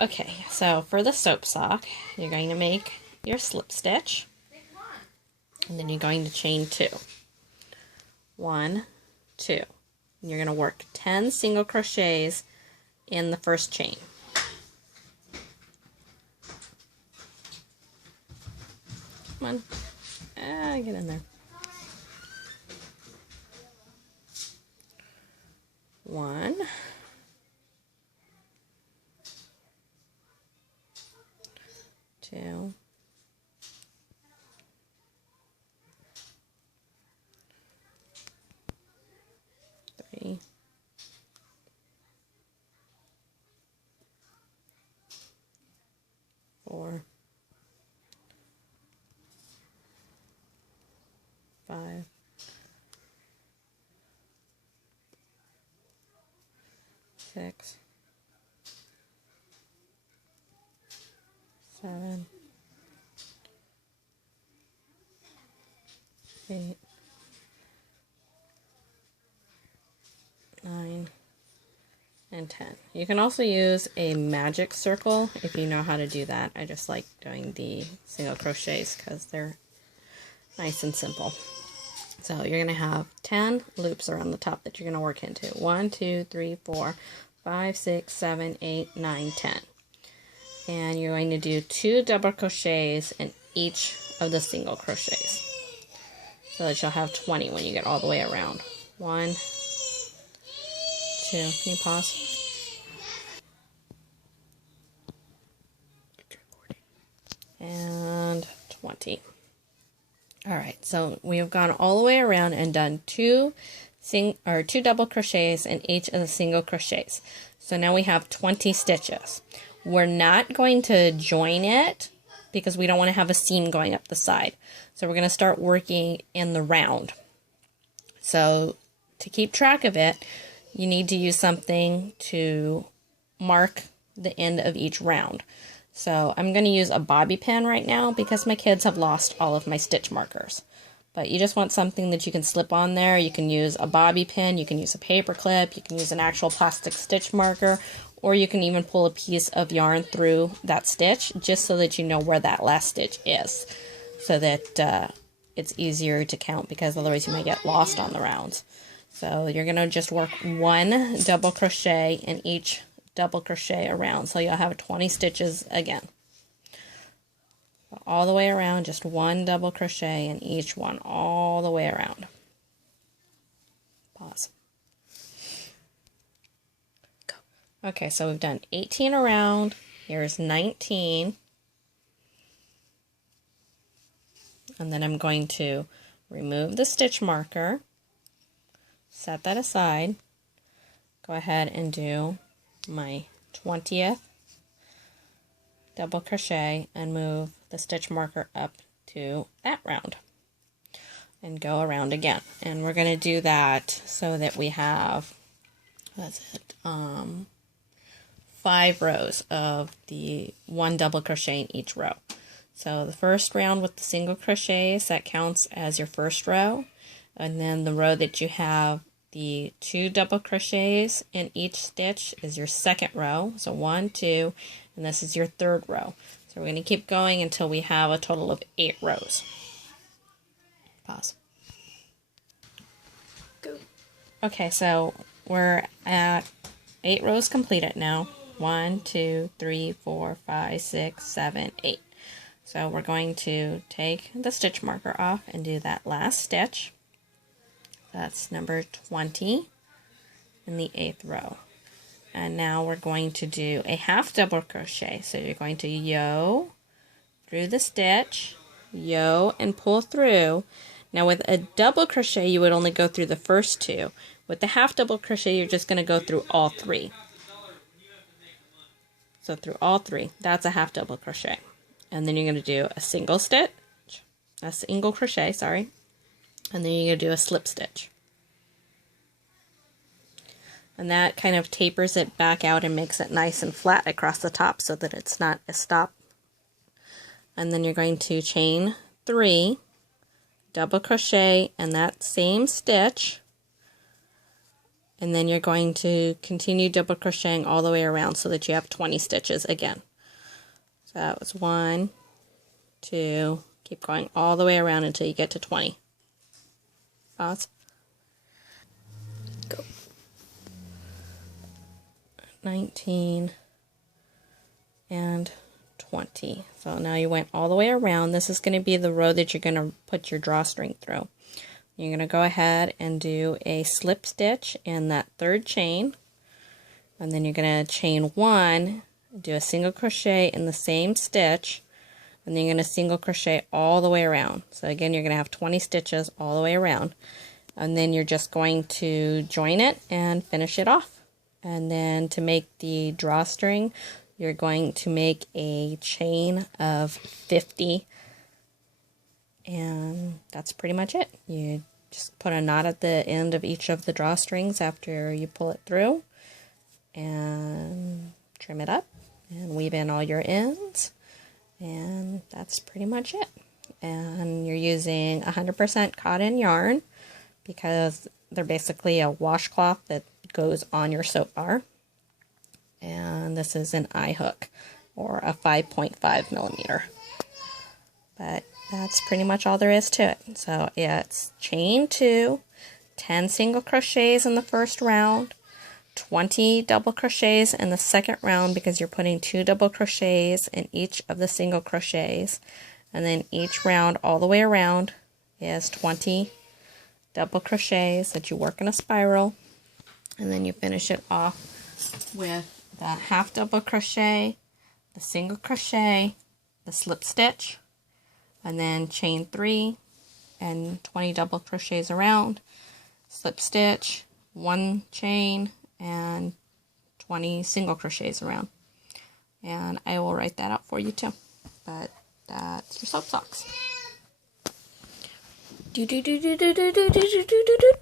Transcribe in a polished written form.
Okay, so for the soap sock, you're going to make your slip stitch, and then you're going to chain 2. 1, 2. And you're going to work 10 single crochets in the first chain. Come on. Get in there. 1, 2, 3, 4, 5, 6, 7, 8, 9, and 10. You can also use a magic circle if you know how to do that. I just like doing the single crochets because they're nice and simple. So you're going to have 10 loops around the top that you're going to work into. 1, 2, 3, 4, 5, 6, 7, 8, 9, 10. And you're going to do 2 double crochets in each of the single crochets, so that you'll have 20 when you get all the way around. 1, 2, can you pause? And 20. Alright, so we have gone all the way around and done 2 double crochets in each of the single crochets. So now we have 20 stitches. We're not going to join it because we don't want to have a seam going up the side. So we're going to start working in the round. So to keep track of it, you need to use something to mark the end of each round. So I'm going to use a bobby pin right now because my kids have lost all of my stitch markers. But you just want something that you can slip on there. You can use a bobby pin, you can use a paper clip, you can use an actual plastic stitch marker, or you can even pull a piece of yarn through that stitch just so that you know where that last stitch is, so that it's easier to count, because otherwise you might get lost on the rounds. So you're going to just work 1 double crochet in each double crochet around, so you'll have 20 stitches again. All the way around, just 1 double crochet in each one, all the way around. Pause. Go. Okay, so we've done 18 around. Here's 19. And then I'm going to remove the stitch marker, set that aside, go ahead and do my 20th double crochet and move the stitch marker up to that round and go around again. And we're going to do that so that we have, what's it, 5 rows of the 1 double crochet in each row. So the first round with the single crochets, that counts as your first row, and then the row that you have the 2 double crochets in each stitch is your second row. So 1, 2, and this is your third row. So we're going to keep going until we have a total of 8 rows. Pause. Go. Okay, so we're at 8 rows completed now. 1, 2, 3, 4, 5, 6, 7, 8. So we're going to take the stitch marker off and do that last stitch. That's number 20 in the 8th row. And now we're going to do a half double crochet. So you're going to yoke through the stitch, yoke and pull through. Now with a double crochet, you would only go through the first 2. With the half double crochet, you're just going to go through all 3. So through all 3, that's a half double crochet. And then you're going to do a single stitch, a single crochet, sorry, and then you're going to do a slip stitch. And that kind of tapers it back out and makes it nice and flat across the top so that it's not a stop. And then you're going to chain 3, double crochet in that same stitch, And then you're going to continue double crocheting all the way around so that you have 20 stitches again. So that was 1, 2, keep going all the way around until you get to 20. Pause. Go. 19 and 20. So now you went all the way around. This is going to be the row that you're going to put your drawstring through. You're going to go ahead and do a slip stitch in that third chain, and then you're going to chain 1, do a single crochet in the same stitch, and then you're going to single crochet all the way around. So again, you're going to have 20 stitches all the way around, and then you're just going to join it and finish it off. And then to make the drawstring, you're going to make a chain of 50. And that's pretty much it. You just put a knot at the end of each of the drawstrings after you pull it through, and trim it up and weave in all your ends, and that's pretty much it. And you're using 100% cotton yarn because they're basically a washcloth that goes on your soap bar, and this is an eye hook or a 5.5 millimeter. But that's pretty much all there is to it. So yeah, it's chain 2, 10 single crochets in the first round, 20 double crochets in the second round because you're putting 2 double crochets in each of the single crochets, and then each round all the way around is 20 double crochets that you work in a spiral, and then you finish it off with the half double crochet, the single crochet, the slip stitch, and then chain 3 and 20 double crochets around, slip stitch, 1 chain, and 20 single crochets around. And I will write that out for you too. But that's your soap socks.